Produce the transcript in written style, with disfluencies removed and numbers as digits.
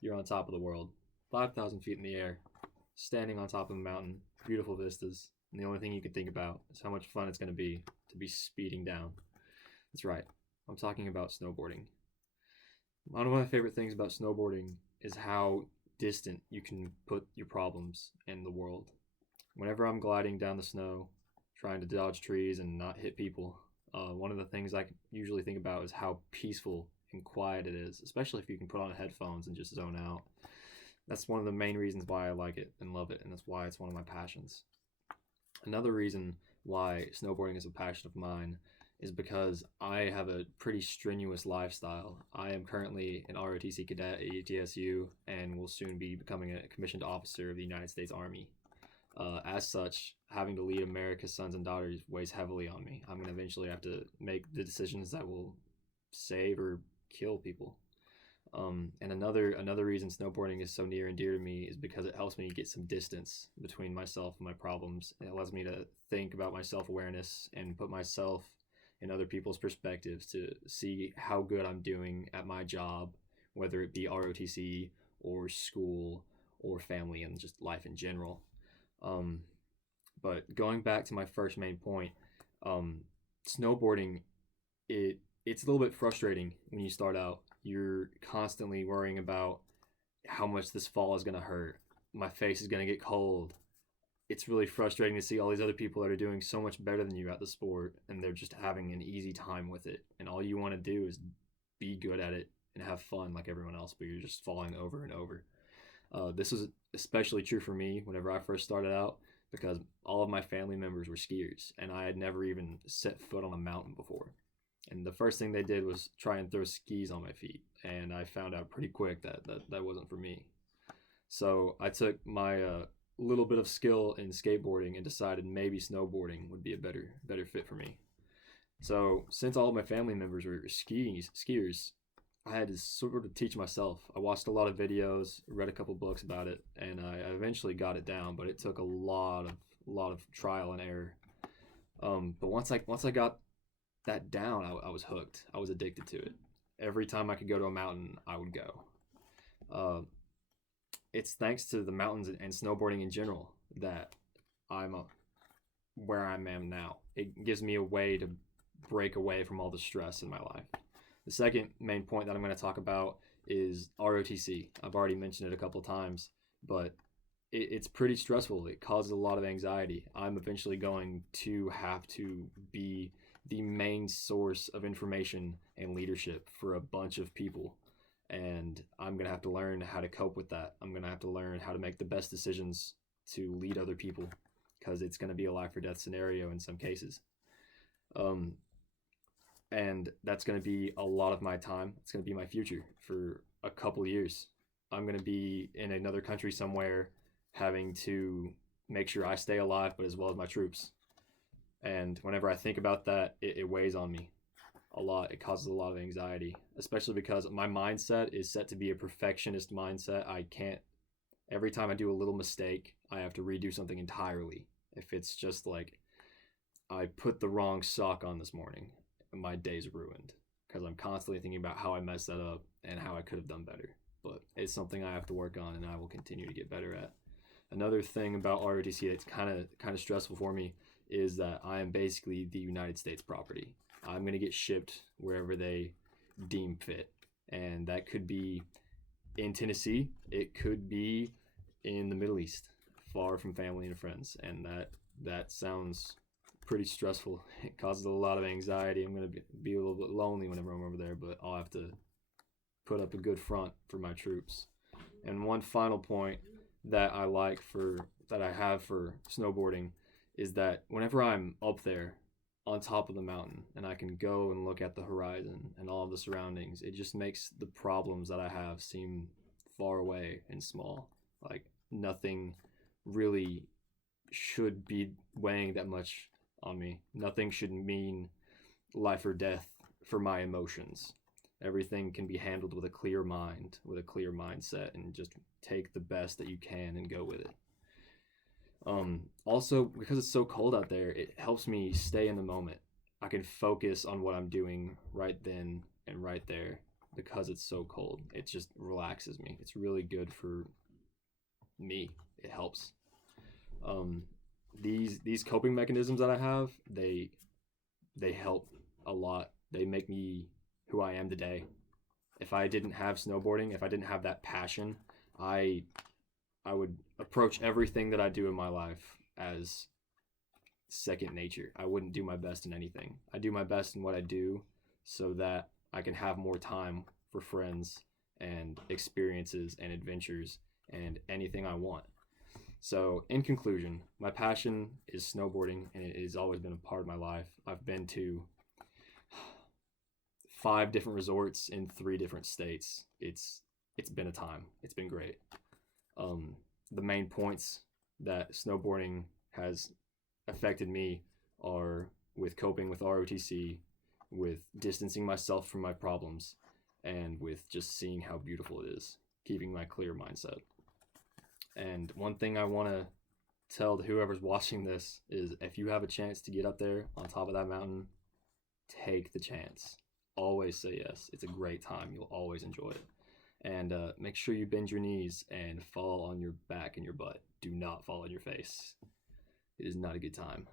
you're on top of the world, 5,000 feet in the air, standing on top of a mountain, beautiful vistas, and the only thing you can think about is how much fun it's going to be speeding down. That's right, I'm talking about snowboarding. One of my favorite things about snowboarding is how distant you can put your problems in the world. Whenever I'm gliding down the snow, trying to dodge trees and not hit people, one of the things I usually think about is how peaceful and quiet it is, especially if you can put on headphones and just zone out. That's one of the main reasons why I like it and love it, and that's why it's one of my passions. Another reason why snowboarding is a passion of mine is because I have a pretty strenuous lifestyle. I am currently an ROTC cadet at ETSU and will soon be becoming a commissioned officer of the United States Army. As such, having to lead America's sons and daughters weighs heavily on me. I'm going to eventually have to make the decisions that will save or kill people. And another reason snowboarding is so near and dear to me is because it helps me get some distance between myself and my problems. It allows me to think about my self-awareness and put myself in other people's perspectives to see how good I'm doing at my job, whether it be ROTC or school or family and just life in general. Um, but going back to my first main point, snowboarding, it's a little bit frustrating when you start out. You're constantly worrying about how much this fall is going to hurt. My face is going to get cold. It's really frustrating to see all these other people that are doing so much better than you at the sport, and they're just having an easy time with it. And all you want to do is be good at it and have fun like everyone else, but you're just falling over and over. This was especially true for me whenever I first started out because all of my family members were skiers, and I had never even set foot on a mountain before. And the first thing they did was try and throw skis on my feet, and I found out pretty quick that wasn't for me. So I took my little bit of skill in skateboarding and decided maybe snowboarding would be a better fit for me. So since all of my family members were skiers, I had to sort of teach myself. I watched a lot of videos, read a couple books about it, and I eventually got it down. But it took a lot of trial and error. But once I got that down, I was hooked. I was addicted to it. Every time I could go to a mountain, I would go. Uh, it's thanks to the mountains and snowboarding in general that where I am now. It gives me a way to break away from all the stress in my life. The second main point that I'm going to talk about is ROTC. I've already mentioned it a couple times, but it's pretty stressful. It causes a lot of anxiety. I'm eventually going to have to be the main source of information and leadership for a bunch of people. And I'm going to have to learn how to cope with that. I'm going to have to learn how to make the best decisions to lead other people because it's going to be a life or death scenario in some cases. And that's going to be a lot of my time. It's going to be my future for a couple of years. I'm going to be in another country somewhere having to make sure I stay alive, but as well as my troops. And whenever I think about that, it weighs on me a lot. It causes a lot of anxiety, especially because my mindset is set to be a perfectionist mindset. I can't, every time I do a little mistake, I have to redo something entirely. If it's just like, I put the wrong sock on this morning, my day's ruined because I'm constantly thinking about how I messed that up and how I could have done better. But it's something I have to work on and I will continue to get better at. Another thing about ROTC that's kind of stressful for me is that I am basically the United States property. I'm going to get shipped wherever they deem fit. And that could be in Tennessee. It could be in the Middle East, far from family and friends. And that sounds pretty stressful. It causes a lot of anxiety. I'm going to be a little bit lonely whenever I'm over there, but I'll have to put up a good front for my troops. And one final point that I have for snowboarding is that whenever I'm up there on top of the mountain and I can go and look at the horizon and all of the surroundings, it just makes the problems that I have seem far away and small. Like nothing really should be weighing that much on me. Nothing should mean life or death for my emotions. Everything can be handled with a clear mind, with a clear mindset, and just take the best that you can and go with it. Also, because it's so cold out there, it helps me stay in the moment. I can focus on what I'm doing right then and right there because it's so cold. It just relaxes me. It's really good for me. It helps. Um, these coping mechanisms that I have, they help a lot. They make me who I am today. If I didn't have snowboarding, if I didn't have that passion, I I would approach everything that I do in my life as second nature. I wouldn't do my best in anything. I do my best in what I do so that I can have more time for friends and experiences and adventures and anything I want. So, in conclusion, my passion is snowboarding and it has always been a part of my life. I've been to 5 different resorts in 3 different states. It's been a time. It's been great. Um, the main points that snowboarding has affected me are with coping with ROTC, with distancing myself from my problems, and with just seeing how beautiful it is, keeping my clear mindset. And one thing I want to tell to whoever's watching this is if you have a chance to get up there on top of that mountain, take the chance. Always say yes. It's a great time. You'll always enjoy it. And make sure you bend your knees and fall on your back and your butt. Do not fall on your face. It is not a good time.